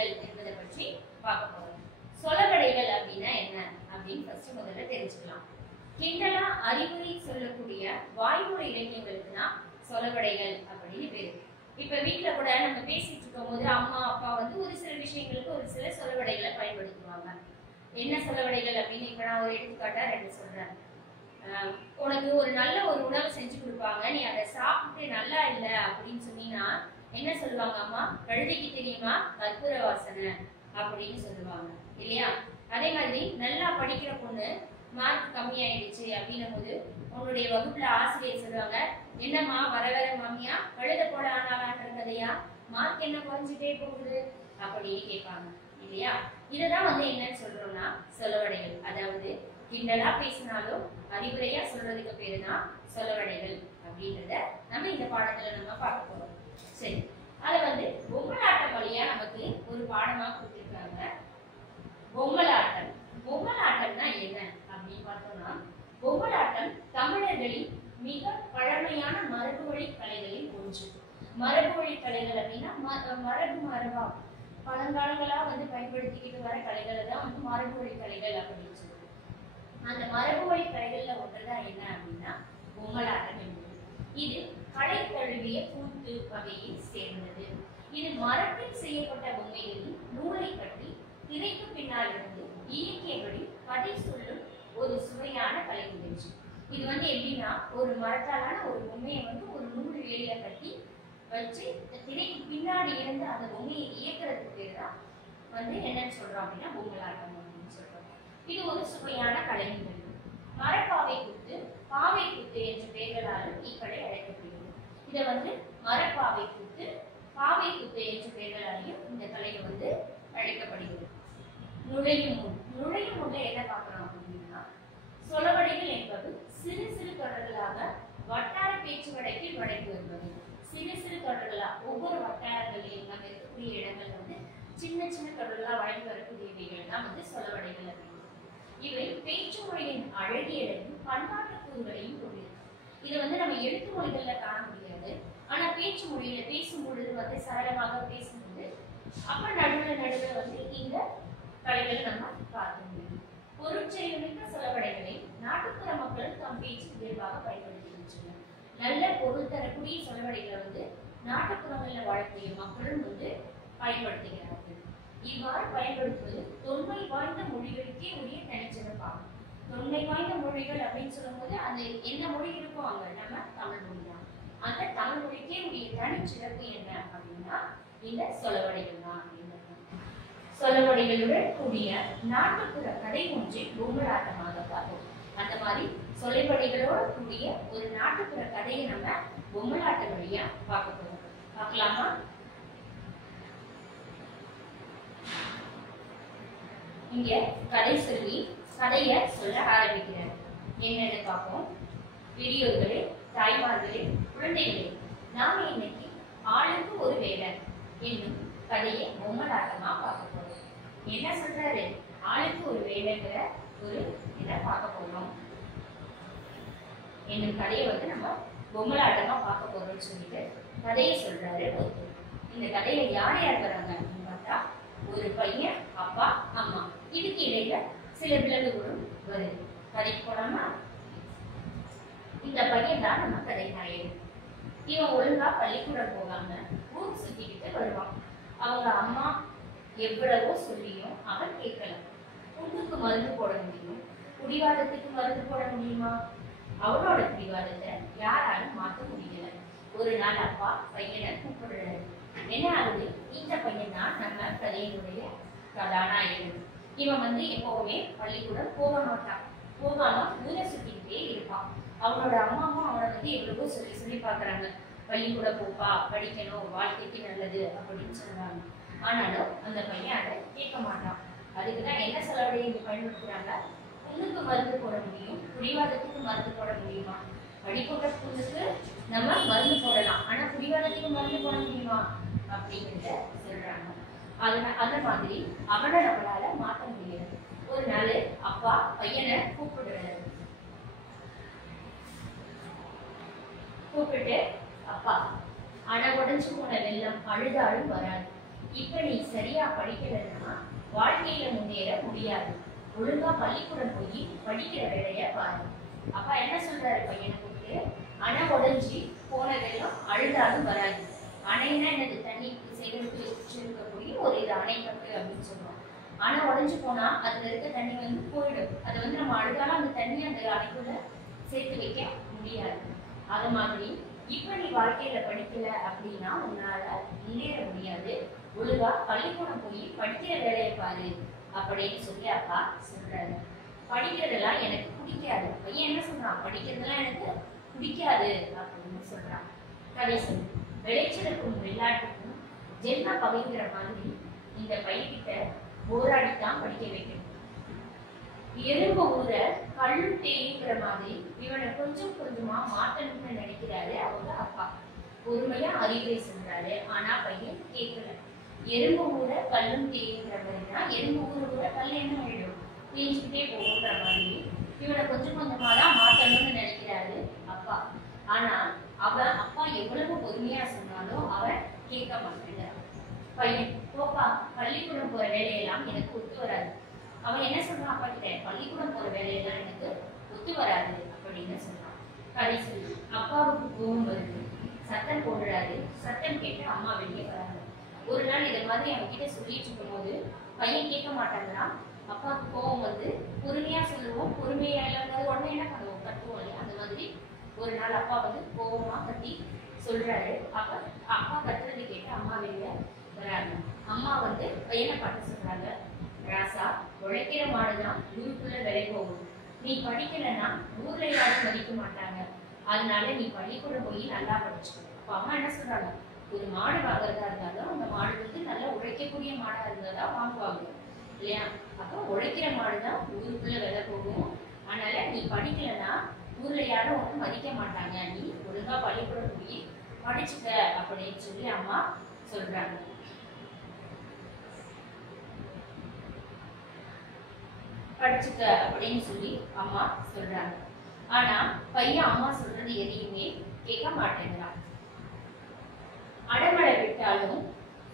சொலவடைகள் என்பதை பற்றி பார்க்க போறோம். சொலவடைகள் அப்படின்னா என்ன அப்படின்னு ஃபர்ஸ்ட் முதல்ல தெரிஞ்சுக்கலாம். கிண்டலா அறிவுரை சொல்லக்கூடிய வாய்மொழி இலக்கியங்களுக்கு தான் சொலவடைகள் அப்படின்னு பேரு. இப்ப வீட்டுல கூட நம்ம பேசிட்டு இருக்கும் போது அம்மா அப்பா வந்து ஒரு சில விஷயங்களுக்கு ஒரு சில சொலவடைகளை பயன்படுத்துவாங்க. என்ன சொலவடைகள் அப்படின்னு இப்ப நான் ஒரு எடுத்துக்காட்டா 2 சொல்றேன். உனக்கு ஒரு நல்ல ஒரு உணவு செஞ்சு கொடுப்பாங்க, நீ அதை சாப்பிட்டு நல்லா இல்லை அப்படின்னு சொன்னீங்கன்னா என்ன சொல்லுவாங்க அம்மா? கழுதைக்கு தெரியுமா கற்பூர வாசனை அப்படின்னு சொல்லுவாங்க இல்லையா? அதே மாதிரி நல்லா படிக்கிற பொண்ணு மார்க் கம்மியாயிடுச்சு அப்படின்னும் போது உன்னுடைய வகுப்புல ஆசிரியர் சொல்லுவாங்க, என்னம்மா வர வர மாமியா கழுத போல ஆனாலான்ற கதையா, மார்க் என்ன குறைஞ்சிட்டே போகுது அப்படின்னு கேட்பாங்க இல்லையா? இதுதான் வந்து என்னன்னு சொல்றோம்னா சொலவடைகள். அதாவது கிண்டலா பேசினாலும் அறிவுரையா சொல்றதுக்கு பேரு தான் சொலவடைகள் அப்படின்றத நம்ம இந்த பாடத்துல நம்ம பார்க்க போறோம். சரி, அத வந்து பொம்மலாட்டம் வழியா நமக்கு ஒரு பாடமா கொடுத்திருக்காங்க. பொம்மலாட்டம். பொம்மலாட்டம்னா என்ன அப்படின்னு பார்த்தோம்னா, பொம்மலாட்டம் தமிழர்களின் மிக பழமையான மரபு வழி கலைகளில் ஒன்று. மரபு வழி கலைகள் அப்படின்னா மரபா பழங்காலங்களா வந்து பயன்படுத்திக்கிட்டு வர கலைகளை தான் வந்து மரபு வழி கலைகள் அப்படின்னு சொல்லுவோம். அந்த மரபு வழி கலைகள்ல ஒன்றுதான் என்ன அப்படின்னா பொம்மலாட்டம் என்பது. இது கலை தழுவிய கூத்து வகையை சேர்ந்தது. இது மரத்தில் செய்யப்பட்ட பொம்மைகளில் நூலை கட்டி திரைக்கு பின்னால் இருந்து இயக்கியபடி கதை சொல்லும் ஒரு சுவையான கலை நிகழ்ச்சி. இது வந்து எப்படின்னா ஒரு மரத்தாலான ஒரு பொம்மையை வந்து ஒரு நூல் இழையில கட்டி வச்சு திரைக்கு பின்னாடி இருந்து அந்த பொம்மையை இயக்கிறதுக்கு பேர் தான் வந்து என்னன்னு சொல்றோம் அப்படின்னா பொம்மலாட்டம் அப்படின்னு சொல்றோம். இது ஒரு சுவையான கலை நிகழ்வு. மரப்பாவை கூத்து, பாவை கூத்து என்ற பெயர்களாலும் இக்கலை அழைக்கப்படுகிறது. இதை வந்து மரப்பாவை கூத்து, பாவை கூத்து என்ற பெயர்களாலையும் இந்த கலை வந்து அழைக்கப்படுகிறது. நுழையும் முன். நுழையும் முன்ன என்ன பார்க்கணும் அப்படின்னா, சொலவடைகள் என்பது சிறு சிறு தொடர்களாக வட்டார பேச்சு வழக்கில் வழங்கி வருவது. சிறு சிறு தொடர்களா ஒவ்வொரு வட்டாரங்களிலும் நம்ம இருக்கக்கூடிய இடங்கள் வந்து சின்ன சின்ன தொடர்களா வழங்கி வரக்கூடியவைகள் தான் வந்து சொலவடைகள் அப்படின்னு. இவை பேச்சு மொழியின் அழகியலையும் பண்பாட்டு கூறுகளையும் கொண்டிருக்கு. இதை வந்து நம்ம எழுத்து மொழிகள்ல காண முடியாது. ஆனா பேச்சு மொழியில பேசும் பொழுது வந்து சரளமாக பேசும்போது அப்ப நடுவில் வந்து இந்த கலைகளை நம்ம பார்க்க முடியும். பொருட்செயல்மிக்க சொலவடைகளை நாட்டுப்புற மக்கள் தம் பேச்சில் இயல்பாக பயன்படுத்துகின்றனர். நல்ல பொருள் தரக்கூடிய சொலவடைகளை வந்து நாட்டுப்புறங்களில் வாழக்கூடிய மக்களும் வந்து பயன்படுத்துகிறார்கள். இவ்வாறு பயன்படுத்துவது தொன்மை வாய்ந்த மொழிகளுக்கே உரிய தனிச்சிறப்பாகும். தொன்மை வாய்ந்த மொழிகள் அப்படின்னு சொல்லும் போது அது என்ன மொழி இருக்கும் அங்க நம்ம தமிழ் மொழி தான். அந்த தமிழ் மொழிக்கே உரிய தனிச்சிறப்பு என்ன அப்படின்னா இந்த சொலவடைகள் தான். சொலவடைகளுடன் கூடிய நாட்டுப்புற கதை ஒன்றை பொம்மலாட்டமாக பார்ப்போம். அந்த மாதிரி சொலவடைகளோட கூடிய ஒரு நாட்டுப்புற கதையை நம்ம பொம்மலாட்ட வழியா பார்க்க போறோம். பார்க்கலாமா? இங்க கதை சொல்லி கதைய சொல்ல ஆரம்பிக்கிறார். என்னன்னு பார்ப்போம். பெரியோர்களே, தாய்மார்களே, குழந்தைகளே, நாம இன்னைக்கு ஆளுக்கு ஒரு வேலை என்னும் கதையை பொம்மலாட்டமா பார்க்க போறோம். என்ன சொல்றாரு? ஆளுக்கு ஒரு வேலைங்கிற ஒரு இதை பார்க்க போறோம் என்னும் கதையை வந்து நம்ம பொம்மலாட்டமா பார்க்க போறோம்னு சொல்லிட்டு கதையை சொல்றாரு. இந்த கதையில யார் யார் வராங்க அப்படின்னு பார்த்தா ஒரு பையன், அப்பா, அம்மா. இதுக்கு இடையில சில விலங்குகளும் வருது. கதைக்கு போலாமா? இந்த பையன் தான் நம்ம கதை நாயகன். இவன் ஒழுங்கா பள்ளிக்கூடம் போகாம ஊர் சுத்திக்கிட்டு வருவான். அவங்க அம்மா எவ்வளவோ சொல்லியும் அவன் கேட்கல. புண்ணுக்கு மருந்து போட முடியும், குடிவாதத்துக்கு மருந்து போட முடியுமா? அவனோட பிடிவாதத்தை யாராலும் மாற்ற முடியல. ஒரு நாள் அப்பா பையனை கூப்பிடுறாரு. என்ன ஆகுது? இந்த பையன் தான் நம்ம கதையினுடைய கதாநாயகன். இவன் வந்து எப்பவுமே பள்ளிக்கூடம் போக மாட்டான். போகாம ஊரை சுத்திக்கிட்டே இருப்பான். அவனோட அம்மாவும் அவனை வந்து எவ்வளவோ சொல்லி பாக்குறாங்க. பள்ளிக்கூடம் போப்பா, படிக்கணும், வாழ்க்கைக்கு நல்லது அப்படின்னு சொல்றாங்க. ஆனாலும் அந்த பையன் அதை கேட்க மாட்டான். அதுக்குதான் என்ன சொலவடையை இங்க பயன்படுத்துறாங்க? புண்ணுக்கு மருந்து போட முடியும், குடிவாதத்துக்கு மருந்து போட முடியுமா? படிப்புற புண்ணுக்கு நம்ம மருந்து போடலாம், ஆனா குடிவாதத்துக்கு மருந்து போட முடியுமா அப்படிங்கிறத சொல்றாங்க. அந்த மாதிரி அவனை நம்மளால மாற்ற முடியாது. ஒரு நாள் அப்பா பையனை கூப்பிடுறாரு. கூப்பிட்டு, அப்பா, ஆனா உடைஞ்சு போன வெள்ளம் அழுதாலும் வராது, இப்ப நீ சரியா படிக்கலன்னா வாழ்க்கையில முன்னேற முடியாது. ஒழுங்கா பள்ளிக்கூடம் போய் படிக்கிற வேலைய பாரு. அப்பா என்ன சொல்றாரு பையனை கூப்பிட்டு, அணை உடைஞ்சி போன வெள்ளம் அழுதாலும் வராது. அணைன்னா என்னது? தண்ணி சேகரித்து வச்சிருக்கக்கூடிய ஒரு இது அணைக்கட்டு அப்படின்னு சொல்லுவோம். அணை உடைஞ்சு போனா அதுல இருக்க தண்ணி வந்து போயிடும். அதை வந்து நம்ம அழுதாலும் அந்த தண்ணி அந்த அணைக்குள்ள சேர்த்து வைக்க முடியாது. அது மாதிரி இப்ப நீ வாழ்க்கையில படிக்கல அப்படின்னா உன்னால முன்னேற முடியாது. ஒழுங்கா பள்ளிக்கூடம் போய் படிக்கிற வேலையை பாரு அப்படின்னு சொல்லி அப்பா சொல்றாரு. படிக்கிறதெல்லாம் எனக்கு பிடிக்காது. பையன் என்ன சொல்றான்? படிக்கிறதெல்லாம் எனக்கு பிடிக்காது அப்படின்னு சொல்றான். கடைசி விளைச்சலுக்கும் விளையாட்டுக்கும் ஜென்ம பகைங்கிற மாதிரி இந்த பையன்கிட்ட போராடித்தான் படிக்க வைக்கணும். எறும்பு ஊற கல்லும் தேய்ங்கிற மாதிரி இவனை கொஞ்சம் கொஞ்சமா மாத்தணும்னு நினைக்கிறாரு அவங்க அப்பா. பொறுமையா அறிவுரை சொல்றாரு. ஆனா பையன் கேட்கல. எறும்பு ஊற கல்லும் தேய்ங்கிற மாதிரினா எறும்பு ஊற ஊற கல் என்ன ஆயிடும்? தேய்ஞ்சுக்கிட்டே போகுன்ற மாதிரி இவனை கொஞ்சம் கொஞ்சமா தான் மாத்தணும்னு நினைக்கிறாரு அப்பா. ஆனா அவன் அப்பா எவ்வளவு பொறுமையா சொன்னாலும் அவன் கேட்க மாட்டேங்கிறான். பையன், போப்பா, பள்ளிக்கூடம் போற வேலையெல்லாம் எனக்கு ஒத்து வராது. அவன் என்ன சொல்றான் அப்பா கிட்ட? பள்ளிக்கூடம் போற வேலையெல்லாம் எனக்கு ஒத்து வராது அப்படின்னு சொல்றான். கடைசி அப்பாவுக்கு கோபம் வருது. சத்தம் போடுறாரு. சத்தம் கேட்டு அம்மா வெளியே வராங்க. ஒரு நாள் இதை மாதிரி அவன் கிட்ட சொல்லிட்டு இருக்கும் போது பையன் கேட்க மாட்டாங்கிறான். அப்பாவுக்கு கோபம் வந்து பொறுமையா சொல்லுவோம். பொறுமையா இல்லாத உடனே என்ன பண்ணுவோம்? கத்துவோம் இல்லையா? அந்த மாதிரி ஒரு நாள் அப்பா வந்து கோபமா கத்தி சொல்றாரு. அப்ப அப்பா கத்துறது கேட்டு அம்மா வெளியே வராங்க. அம்மா வந்து பையனை பார்த்து சொல்றாங்க, ராசா, உழைக்கிற மாடுதான் ஊருக்குள்ள விலை போகும். நீ படிக்கலன்னா ஊர்ல யாரும் மதிக்க மாட்டாங்க. அதனால நீ பள்ளிக்கூடம் போய் நல்லா படிச்சுக்கணும். அப்ப அம்மா என்ன சொல்றாங்க? ஒரு மாடு வாங்குறதா இருந்தாலும் அந்த மாடு வந்து நல்லா உழைக்கக்கூடிய மாடா இருந்தாதான் வாங்குவாங்க இல்லையா? அப்போ உழைக்கிற மாடுதான் ஊருக்குள்ள விலை போகும். அதனால நீ படிக்கலன்னா ஊர்ல யாரும் ஒன்றும் மதிக்க மாட்டாங்க. நீ ஒழுங்கா பள்ளிக்கூடம் போய் படிச்சுக்க அப்படின்னு சொல்லி அம்மா சொல்றாங்க. படிச்சுக்க அப்படின்னு சொல்லி அம்மா சொல்றாங்க. ஆனா பையன் அம்மா சொல்றது எதையுமே கேட்க மாட்டேங்கிறான். அடமழை விட்டாலும்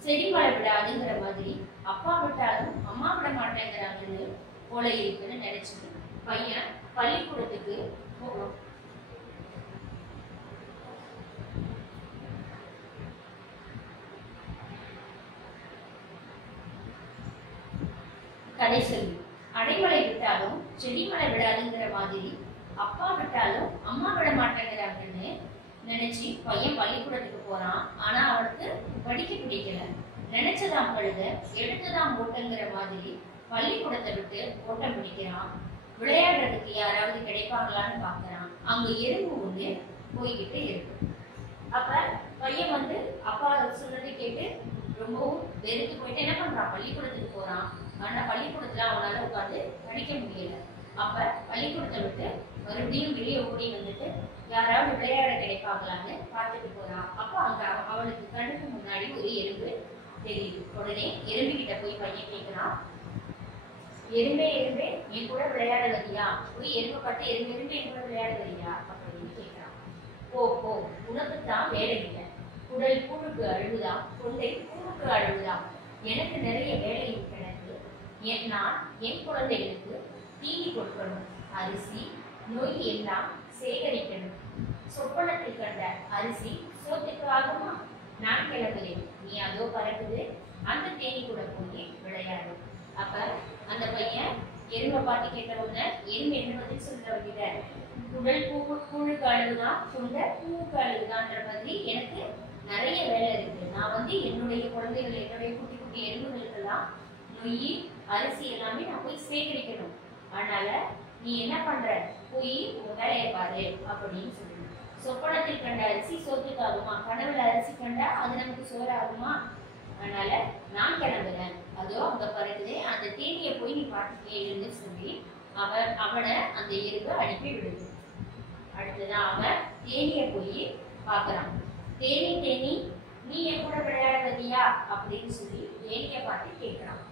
செடிமழை விடாதுங்கிற மாதிரி அப்பா விட்டாலும் அம்மா விட மாட்டேங்கிறாங்கன்னு போல இருக்குன்னு நினைச்சிட்டு பையன் பள்ளிக்கூடத்துக்கு போகணும். கதை சொல்லி அடைமழை விட்டாலும் செடிமழை விடாதுங்கிற மாதிரி அப்பா விட்டாலும் அம்மா விட மாட்டேங்கிறாங்கன்னு நினைச்சு பையன் பள்ளிக்கூடத்துக்கு போறான். ஆனா அவனுக்கு படிக்க பிடிக்கல. நினைச்சதாம் கழுத எடுத்துதான் ஓட்டங்கிற மாதிரி பள்ளிக்கூடத்தை விட்டு ஓட்டம் பிடிக்கிறான். விளையாடுறதுக்கு யாராவது கிடைப்பாங்களான்னு பாக்குறான். அங்க எறும்பு ஒண்ணு போய்கிட்டு இருக்கு. அப்ப பையன் வந்து அப்பா சொல்றதை கேட்டு ரொம்பவும் வெறுத்து போயிட்டு என்ன பண்றான்? பள்ளிக்கூடத்துக்கு போறான். ஆனா பள்ளிக்கூடத்துல அவனால உட்காந்து படிக்க முடியல. அப்ப பள்ளிக்கூடத்தை விட்டு மறுபடியும் வெளியே ஓடி வந்துட்டு யாராவது விளையாட கிடைப்பாங்களான்னு பார்த்துட்டு போறான். அப்போ அங்க அவனுக்கு கண்ணுக்கு முன்னாடி ஒரு எறும்பு தெரியுது. உடனே எறும்பு கிட்ட போய் பையன் கேட்கிறான், எறும்பே எறும்பே என் கூட விளையாட வரியா? போய் எறும்பை பார்த்து எறும்பு எறும்பு என் கூட விளையாட வரியா அப்படின்னு கேட்கிறான். போ போ, உனக்குத்தான் வேலை இல்லை. குடல் கூழுக்கு அழுகுதான், தொண்டை கூழுக்கு அழுகுதான். எனக்கு நிறைய வேலை இருக்கிறது. நான் என் குழந்தைகளுக்கு தீனி கொடுக்கணும். அரிசி நொய் எல்லாம் சேகரிக்கணும். சொப்பனத்தில் கண்ட அரிசி சோத்துக்கு ஆகுமா? நான் கிளம்புகிறேன். நீ அதோ பறக்குது, அந்த தேனி கூட போய் விளையாடு. அப்ப அந்த பையன் எறும்பை பார்த்து கேட்டவங்க எறும்பு என்ன பதில் சொல்றவங்க, குடல் கூழுக்கு அழுகுதான், தொண்டை பூவுக்கு அழுகுதான்ற மாதிரி எனக்கு நிறைய வேலை இருக்கு. நான் வந்து என்னுடைய குழந்தைகள், என்னுடைய குட்டி குட்டி எறும்புகளுக்கெல்லாம் நொய் அரிசி எல்லாமே நான் போய் சேகரிக்கணும். அதனால நீ என்ன பண்ற? போய் உன் வேலையை பாரு அப்படின்னு சொல்லு. சொப்பனத்தில் கண்ட அரிசி சோத்துக்கு ஆகுமா? கனவுல அரிசி கண்டா அது நமக்கு சோறு ஆகுமா? அதனால நான் கிளம்புறேன். அதோ அங்க பறக்குது, அந்த தேனியை போய் நீ பார்த்து கேளுன்னு சொல்லி அவனை அந்த எறும்பு அனுப்பி விடுது. அடுத்துதான் அவன் தேனியை போய் பாக்குறான். தேனி தேனி, நீ என் கூட விளையாட வரியா அப்படின்னு சொல்லி தேனியை பார்த்து கேட்கிறான்.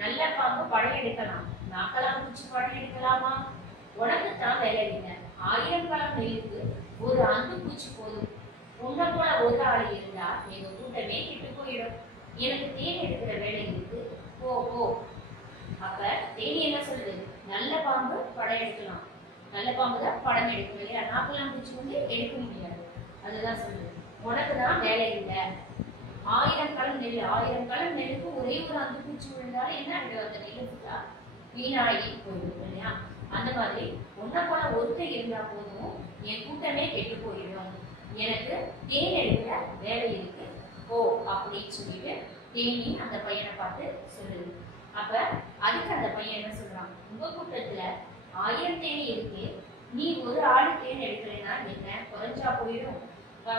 நல்ல பாம்பு படம் எடுக்கலாம், நாக்கலாம் பூச்சி படம் எடுக்கலாமா? உனக்குத்தான் வேலை இல்லை. 1000 காலம் நெல்லுக்கு ஒரு அந்து பூச்சி போதும். உன்னை போல ஒரு ஆள் இருந்தா எங்க கூட்டமே கெட்டு போயிடும். எனக்கு தேன் எடுக்கிற வேலை இருக்கு, போ போ. அப்ப தேனி என்ன சொல்லுது? நல்ல பாம்பு படம் எடுக்கலாம், நல்ல பாம்பு தான் படம் எடுக்கணும் இல்லையா? நாக்கெல்லாம் பிடிச்சி வந்து எடுக்க முடியாது. அதுதான் சொல்லுது, உனக்கு தான் வேலை இல்லை. 1000 கலம் நெல், 1000 கலம் நெல்லுக்கு ஒரே ஒரு அந்த பூச்சி விழுந்தாலும் என்ன ஆகிடும்? அந்த நெல்லு ஃபுல்லா வீணாகி போயிடும் இல்லையா? அந்த மாதிரி ஒன்ன போல ஒருத்தர் இருந்தா போதும், என் கூட்டமே கெட்டு போயிடும். எனக்கு தேன் எடுக்கிற வேலை இருக்கு, ஓ அப்படின்னு சொல்லிட்டு தேனி அந்த பையனை பார்த்து சொல்லுது. அப்ப அதுக்கு அந்த பையன் என்ன சொல்றான்? உங்க கூட்டத்துல 1000 தேனி இருக்கு, நீ ஒரு ஆளு தேன் எடுக்கலைன்னா என்ன குறைஞ்சா போயிடும்?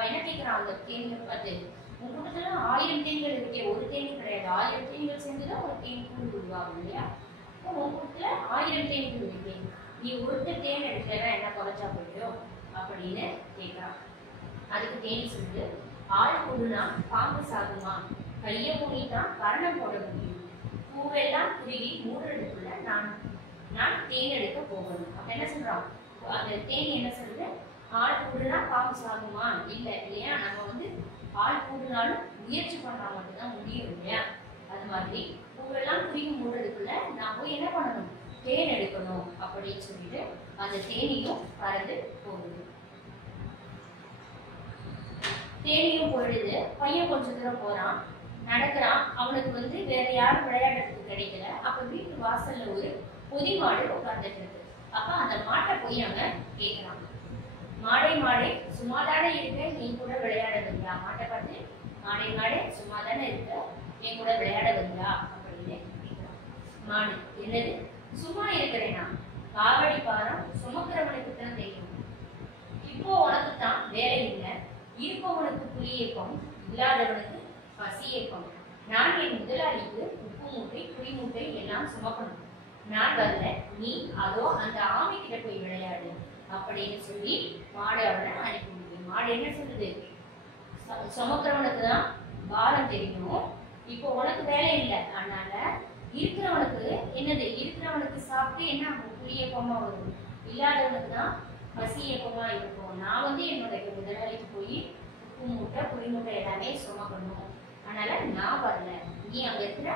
என்ன கேட்கிறான் அந்த தேனியை பார்த்து? உங்க கூட்டத்துல 1000 தேனிகள் இருக்கே, ஒரு தேனி கிடையாது, 1000 தேனிகள் சேர்ந்துதான் ஒரு தேனி கூண்டு உருவாகும் இல்லையா? உங்க கூட்டத்துல 1000 தேனிகள் இருக்கு, நீ ஒருத்தர் தேன் எடுக்கலைன்னா என்ன குறைஞ்சா போயிடும் அப்படின்னு கேட்கிறான். அதுக்கு தேனி சொல்லுது, ஆள் கூடுனா பாம்பு சாகுமா, கையை மூடிதான் கரணம் போட முடியும், பூவெல்லாம் குருகி மூடுறதுக்குள்ள நான் தேன் எடுக்க போகணும். அப்ப என்ன சொல்றான் அந்த தேனி? என்ன சொல்றது? ஆள் கூடுனா பாம்பு சாகுமா? இல்லை இல்லையா? நம்ம வந்து ஆள் கூடுனாலும் முயற்சி பண்ணா மட்டும்தான் முடியும் இல்லையா? அது மாதிரி பூவெல்லாம் குருகி மூடுறதுக்குள்ள நான் போய் என்ன பண்ணணும்? தேன் எடுக்கணும் அப்படின்னு சொல்லிட்டு அந்த தேனியும் பறந்து போகுது. தேனியும் போயிடுது. பையன் கொஞ்ச தூரம் போறான், நடக்கிறான். அவனுக்கு வந்து வேற யாரும் விளையாடுறதுக்கு கிடைக்கல. அப்ப வீட்டு வாசல்ல ஒரு பொதி மாடு உட்கார்ந்துட்டு இருக்கு. அப்ப அந்த மாட்டை போய் அவன் கேட்கிறான், மாடே மாடே சும்மாதானே இருக்க, நீ கூட விளையாட வந்தா? மாட்டை பார்த்து, மாடே மாடே சும்மாதானே இருக்க, நீ கூட விளையாட வந்தா அப்படின்னு கேட்கிறான். மாடு, என்னது சும்மா இருக்கிறேனா? காவடி பாரம் சுமக்கிறவனுக்கு தான் தெரியும். இப்போ உனக்கு தான் வேலை இல்லை, இருப்பவனுக்கு புலியேப்பம், இல்லாதவனுக்கு பசியேப்பம். நான் என் முதலாளிக்கு உப்பு மூட்டை புளி மூட்டை எல்லாம் சுமக்கணும். நான் வரல, நீ அதோ அந்த ஆமை கிட்ட போய் விளையாடு அப்படின்னு சொல்லி மாடு அவனை அனுப்பி முடியும். மாடு என்ன சொல்லுது? சுமக்கிறவனுக்கு தான் பாரம் தெரியும், இப்போ உனக்கு வேலை இல்லை, அதனால இருக்கிறவனுக்கு என்னது? இருக்கிறவனுக்கு சாப்பிட்டு என்ன புளியேப்பமா வரும், இல்லாதவனுக்கு தான் பசியேப்பமா இருக்கும். நான் வந்து என்னுடைய முதலாளிக்கு போய் உப்பு மூட்டை புளி மூட்டை எல்லாமே சுமக்கணும், அதனால நான் வரல, நீ அங்க இருக்கிற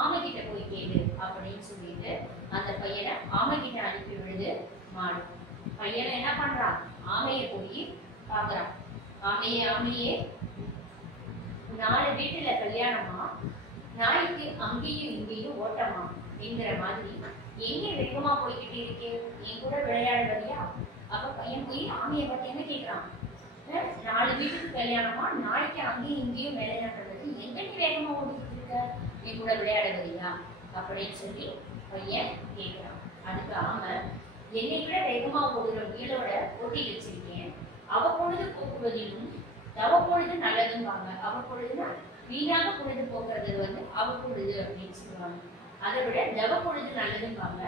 ஆமை கிட்ட போய் கேளு அப்படின்னு சொல்லிட்டு அந்த பையனை ஆமை கிட்ட அனுப்பி விடுது மாடு. பையனை என்ன பண்றான்? ஆமையை போய் பாக்குறான். ஆமையே 4 வீட்டுல கல்யாணமா, நாய்க்கு அங்கேயும் இங்கேயும் ஓட்டமா என்கிற மாதிரி எங்க வேகமா போய்கிட்டே இருக்கே, என் கூட விளையாட வரியா? அப்ப பையன் போய் ஆமையை பார்த்து என்ன கேட்கிறான்? 4 வீட்டுக்கு கல்யாணமா, நாய்க்கு அங்கேயும் இங்கேயும் விளையாடுறது, எங்க நீ வேகமா ஓடிட்டு இருக்க, என் கூட விளையாட வரியா அப்படின்னு சொல்லி பையன் கேட்கிறான். அதுக்கு ஆமை, என்னை விட வேகமா ஓடுற முயலோட போட்டி வச்சிருக்கேன், அவ பொழுது போக்குவதிலும் தவ பொழுது நல்லதும் வாங்க. அவ பொழுதுனா வீணாக பொழுது போக்குறது வந்து அவ பொழுது அப்படின்னு சொல்லுவாங்க. அதை விட தவ பொழுது நல்லதும் வாங்க,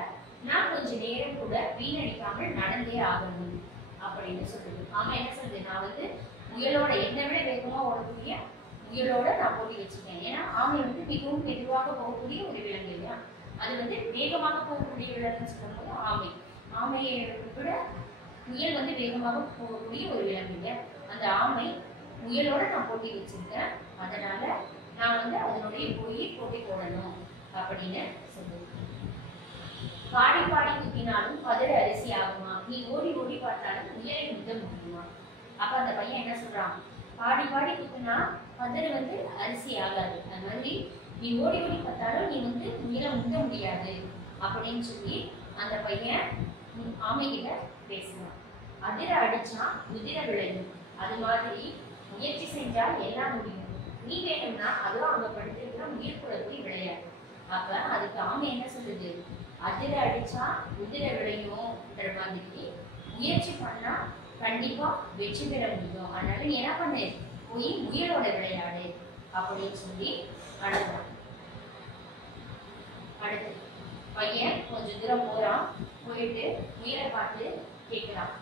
நான் கொஞ்ச நேரம் கூட வீணடிக்காமல் நடந்தே ஆகணும் அப்படின்னு சொல்லுது. ஆமா என்ன சொல்லுது? நான் வந்து முயலோட என்னை விட வேகமா ஓடக்கூடிய முயலோட நான் போட்டி வச்சிருக்கேன். ஏன்னா ஆமை வந்து மிகவும் மெதுவாக போகக்கூடிய ஒரு விலங்கு இல்லையா? அது வந்து வேகமாக போகக்கூடிய விலங்குன்னு சொல்லும்போது ஆமையை விட முயல் வந்து வேகமாக போகக்கூடிய ஒரு விலங்கு இல்லையா? அந்த ஆமை முயலோட நான் போட்டி வச்சிருக்கேன், அதனால நான் வந்து அதனுடைய போய் போட்டி போடணும் அப்படின்னு சொல்லுது. பாடி பாடி குத்தினாலும் பதறு அரிசி ஆகுமா, நீ ஓடி ஓடி பார்த்தாலும் முயலை முத்த முடியுமா? அப்ப அந்த பையன் என்ன சொல்றான்? பாடி பாடி குத்தினா பதறு வந்து அரிசி ஆகாது, அது மாதிரி நீ ஓடி ஓடி பார்த்தாலும் நீ வந்து முயலை முத்த முடியாது அப்படின்னு சொல்லி அந்த பையன் ஆமைகிட்ட பேசினான். அதிர அடிச்சா உதிர விளையும், அது மாதிரி முயற்சி செஞ்சால் எல்லாம் முடியும், நீ வேணும்னா அதுவும் அங்க படுத்திருக்கிற முயல் கூட போய் விளையாடு. அப்ப அதுக்கு ஆமை என்ன சொல்லுது? அதிர அடிச்சா உதிர விளையும்ன்ற மாதிரி முயற்சி பண்ணா கண்டிப்பா வெற்றி பெற முடியும், அதனால நீ என்ன பண்ணு, போய் முயலோட விளையாடு அப்படின்னு சொல்லி அனுப்புறான். அடுத்து பையன் கொஞ்ச தூரம் போறான். போயிட்டு முயலை பார்த்து கேட்கிறான்,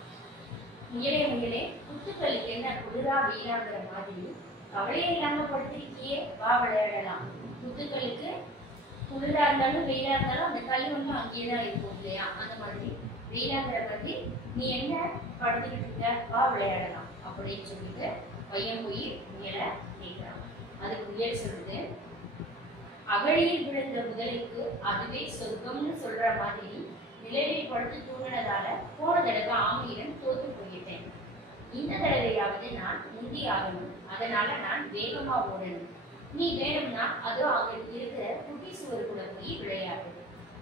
முயலே குத்துக்களுக்கு என்ன குளிரா வெயிலாங்கிற மாதிரி கவலையே இல்லாம படுத்திருக்கியே, வா விளையாடலாம். குத்துக்களுக்கு குளிரா இருந்தாலும் வெயிலா இருந்தாலும் அந்த கல் வந்து அங்கேயேதான் இருக்கும் இல்லையா? அந்த மாதிரி வெயிலாங்கிற மாதிரி நீ என்ன படுத்துக்கிட்டு இருக்க, வா விளையாடலாம் அப்படின்னு சொல்லிட்டு பையன் போய் முயலை கேட்கிறான். அதுக்கு முயல் சொல்லுது, அகழியில் விழுந்த முதலைக்கு அதுவே சொர்க்கம்னு சொல்ற மாதிரி நிழலில் படுத்து தூங்கினதால போன தடவை ஆமையிடம் தோத்து போயிட்டேன். இந்த தடவையாவது நான் முந்தி ஆகணும். அதனால நான் வேகமா ஓடணும். நீ வேணும்னா அதோ அங்க இருக்கிற குட்டி சுவருக்குள்ள போய் விளையாடு.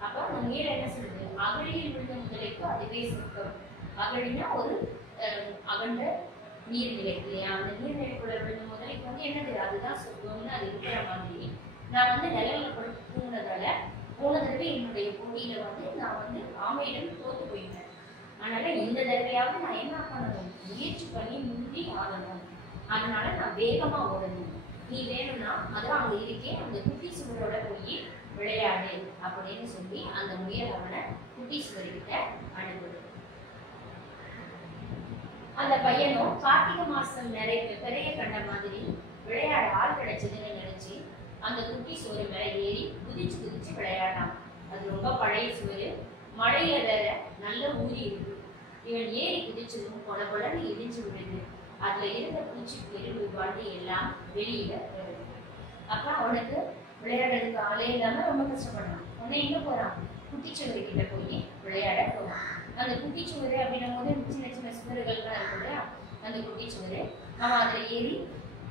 அப்ப அந்த முயல் என்ன சொல்லுது? அகழியில் விழுந்த முதலைக்கு அதுவே சொர்க்கம். அகழினா ஒரு அகண்ட நீர்நிலை இல்லையா? அந்த நீர்நிலைக்குள்ள விழுந்த முதலைக்கு வந்து என்னது? அதுதான் சொர்க்கம்னு அது இருக்கிற மாதிரி நான் வந்து நிழல்ல படுத்து தூங்கினதால போன தடவை என்னுடைய போட்டியில வந்து நான் வந்து ஆமையிடம் தோத்து போயிட்டேன். அதனால இந்த தடவையாவது நான் என்ன பண்ணணும்? முயற்சி பண்ணி முந்தி ஆகணும். அதனால நான் வேகமா ஓடணும். நீ வேணும்னா அதான் அங்க இருக்கேன், அந்த குட்டி சுவரோட போய் விளையாடு அப்படின்னு சொல்லி அந்த முயல் அவனை குட்டி சுவர்கிட்ட அனுப்புது. அந்த பையனும் கார்த்திகை மாசம் நிறைய பெரிய கண்ட மாதிரி விளையாட ஆள் கிடைச்சதுன்னு நினைச்சு அந்த குட்டி சுவர் மேல ஏறி குதிச்சு குதிச்சு விளையாடான். அது ரொம்ப பழைய சுவர், மழையில வேற நல்ல ஊறி இருக்கு. இவன் ஏறி குதிச்சதும் கொல கொலன்னு இடிஞ்சு விழுது. அதுல இருந்த பூச்சி பெருவு வண்டி எல்லாம் வெளியில வருது. அப்ப அவனுக்கு விளையாடுறதுக்கு ஆளே இல்லாம ரொம்ப கஷ்டப்படுறான். உடனே எங்க போறான்? குட்டிச்சுவரு கிட்ட போய் விளையாட போறான். அந்த குட்டிச்சுவரு அப்படின்னும் போது சின்ன சின்ன சுவர்கள்லாம் இருக்கு இல்லையா? அந்த குட்டிச்சுவரு அவன் அதுல ஏறி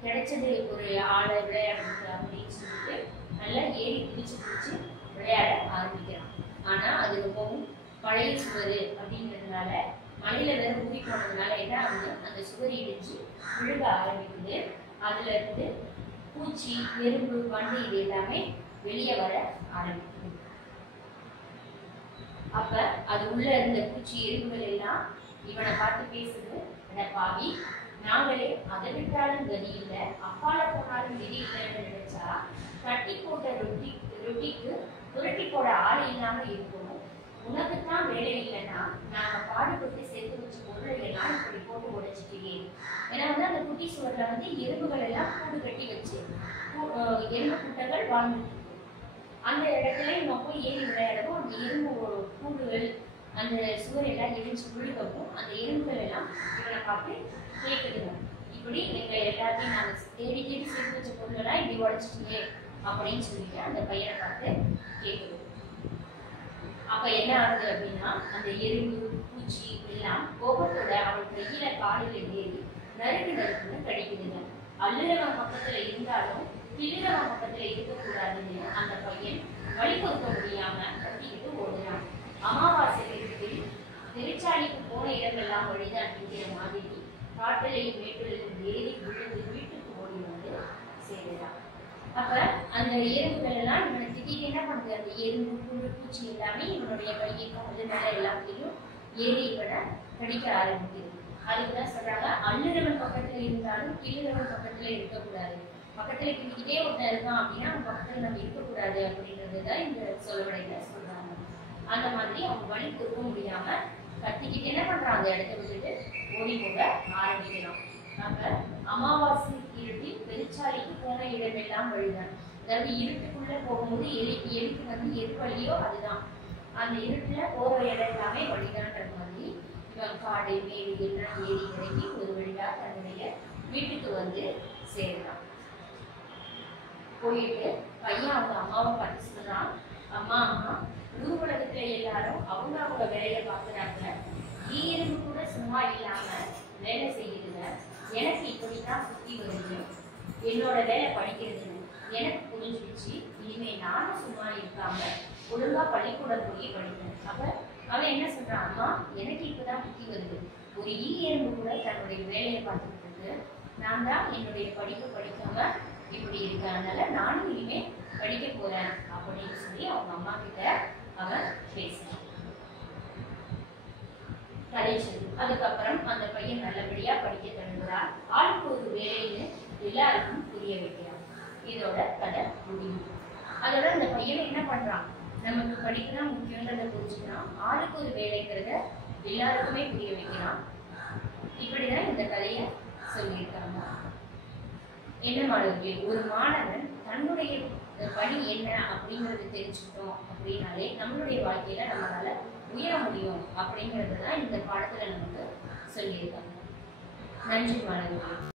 கிடைச்சது ஒரு ஆளை விளையாடுறது அப்படின்னு சொல்லிட்டு நல்லா ஏறி குதிச்சு குதிச்சு விளையாட ஆரம்பிக்கிறான். ஆனா அது ரொம்பவும் பழைய சுவர் அப்படிங்கிறதுனால மழையில வேற ஊறி போனதுனால என்ன ஆகுது? அந்த சுவர் இடிச்சு விழுக ஆரம்பிக்குது. அதுல இருந்து பூச்சி எறும்பு வண்டு இது எல்லாமே வெளியே வர ஆரம்பிக்குது. அப்ப அது உள்ள இருந்த பூச்சி எறும்புகள் எல்லாம் இவனை பார்த்து பேசுது. என பாவி, நாங்களே அதை விட்டாலும் கதி இல்லை, அப்பால போனாலும் விதி இல்லைன்னு நினைச்சா தட்டி போட்ட ரொட்டிக்கு புரட்டி போட ஆள் இல்லாம இருக்கும். உனக்குத்தான் வேலை இல்லைன்னா நாங்க பாடுபட்டு சேர்த்து வச்ச பொருளை எல்லாம் இப்படி போட்டு உடைச்சிட்டே. ஏன்னா வந்து அந்த குட்டி சுவர்ல வந்து எறும்புகள் எல்லாம் கூடு கட்டி வச்சு எறும்பு கூட்டங்கள் வாழ்ந்துட்டு இருக்கு. அந்த இடத்துல இவன் போய் ஏறி விளையாடவும் அந்த எறும்பு கூடுகள் அந்த சுவர் எல்லாம் இடிச்சு விழுகவும் அந்த எறும்புகள் எல்லாம் இவனை பார்த்து கேட்குதுங்க. இப்படி எங்க எல்லாத்தையும் நாங்க தேடி தேடி சேர்த்து வச்ச பொருளெல்லாம் இப்படி உடைச்சிட்டீங்க அப்படின்னு சொல்லிட்டு அந்த பையனை பார்த்து கேட்குது. அப்ப என்ன ஆகுது அப்படின்னா அந்த எறும்பு பூச்சி எல்லாம் கோபத்தோட அவன் கையில காலில ஏறி நறுக்குன்னு கடிக்குதுங்க. அள்ளுறவன் பக்கத்துல இருந்தாலும் கிள்ளுறவன் பக்கத்துல இருக்கக்கூடாதுன்னு அந்த பையன் வழி பொறுக்க முடியாம கட்டிக்கிட்டு ஓடுறான். அமாவாசை வீட்டில் திருச்சாலிக்கு போன இடமெல்லாம் வழிதான் அப்படிங்கிற மாதிரி காட்டிலையும் மேட்டிலையும் ஏறி விழுந்து வீட்டுக்கு ஓடி வந்து சேருறான். அப்ப அந்த எறும்புகள் எல்லாம் இவனை திட்டிட்டு என்ன பண்ணுது? அந்த எறும்பு புழு பூச்சி எல்லாமே இவனுடைய கையை காது மேல எல்லாத்தையும் ஏறி இவனை கடிக்க ஆரம்பிக்குது. அதுக்குதான் சொல்றாங்க, அள்ளுறவன் பக்கத்துல இருந்தாலும் கிள்ளுறவன் பக்கத்துல இருக்கக்கூடாது. பக்கத்துல கிட்டிக்கிட்டே ஒருத்தன் இருக்கான் அப்படின்னா அவன் பக்கத்துல நம்ம இருக்கக்கூடாது அப்படின்றதுதான் இந்த சொலவடையில சொல்றாங்க. அந்த மாதிரி அவங்க வழி கொடுக்க முடியாம கத்திக்கிட்டு என்ன பண்றான்? அந்த இடத்த விட்டுட்டு ஓடி போக ஆரம்பிக்கிறான். அப்ப அமாவாசை இருட்டில் பெருச்சாலிக்கு போன இடமெல்லாம் வழிதான். அதாவது இருட்டுக்குள்ள போகும்போது எலிக்கு வந்து எது வழியோ அதுதான். அந்த இருட்டுல போற இடம் எல்லாமே வழிதான்ற மாதிரி இவன் காடு மேடு எல்லாம் ஏறி இறங்கி ஒரு வழியா தன்னுடைய வீட்டுக்கு வந்து சேர்றான். போயிட்டு பையன் அவங்க அம்மாவை பார்த்து சொல்றான், அம்மா அம்மா, ஊர் உலகத்துல எல்லாரும் அவங்க வேலையை பார்க்குறாங்க, ஈரவு கூட சும்மா இல்லாம வேலை செய்யுதுங்க. எனக்கு இப்படிதான் சுத்தி வருது, என்னோட வேலை படிக்கிறதுன்னு எனக்கு புரிஞ்சிடுச்சு. இனிமே நானும் சும்மா இருக்காம ஒழுங்கா பள்ளிக்கூடம் போய் படிப்பேன். அப்ப அவன் என்ன சொல்றான்? அம்மா, எனக்கு இப்பதான் புத்தி வருது, ஒரு எறும்பு கூட தன்னுடைய வேலையை பார்த்துட்டு இருக்கு, நான் தான் என்னுடைய படிப்பு படிக்காம இப்படி இருக்கேன், அதனால நானும் இனிமே படிக்க போறேன் அப்படின்னு சொல்லி அவங்க அம்மா கிட்ட அவன் பேசினான். அதுக்கப்புறம் அந்த பையன் நல்லபடியா படிக்க தொடங்குறான். ஆளுக்கு ஒரு வேலைன்னு எல்லாருக்கும் புரிய வைக்கிறான். இதோட கதை முடியும். அதோட அந்த பையன் என்ன பண்றான்? நமக்கு படிக்கலாம் முக்கியன்றதை புரிஞ்சுக்கிறான். ஆளுக்கு ஒரு வேலைங்கிறத எல்லாருக்குமே புரிய வைக்கிறான். இப்படிதான் இந்த கதையை சொல்லியிருக்காங்க. என்ன மாணவர்களே, ஒரு மாணவன் தன்னுடைய பணி என்ன அப்படிங்கறது தெரிஞ்சுக்கிட்டோம் அப்படின்னாலே நம்மளுடைய வாழ்க்கையில நம்மளால உயர முடியும் அப்படிங்கிறது தான் இந்த பாடத்துல நமக்கு சொல்லியிருக்காங்க. நன்றி மாணவர்களே.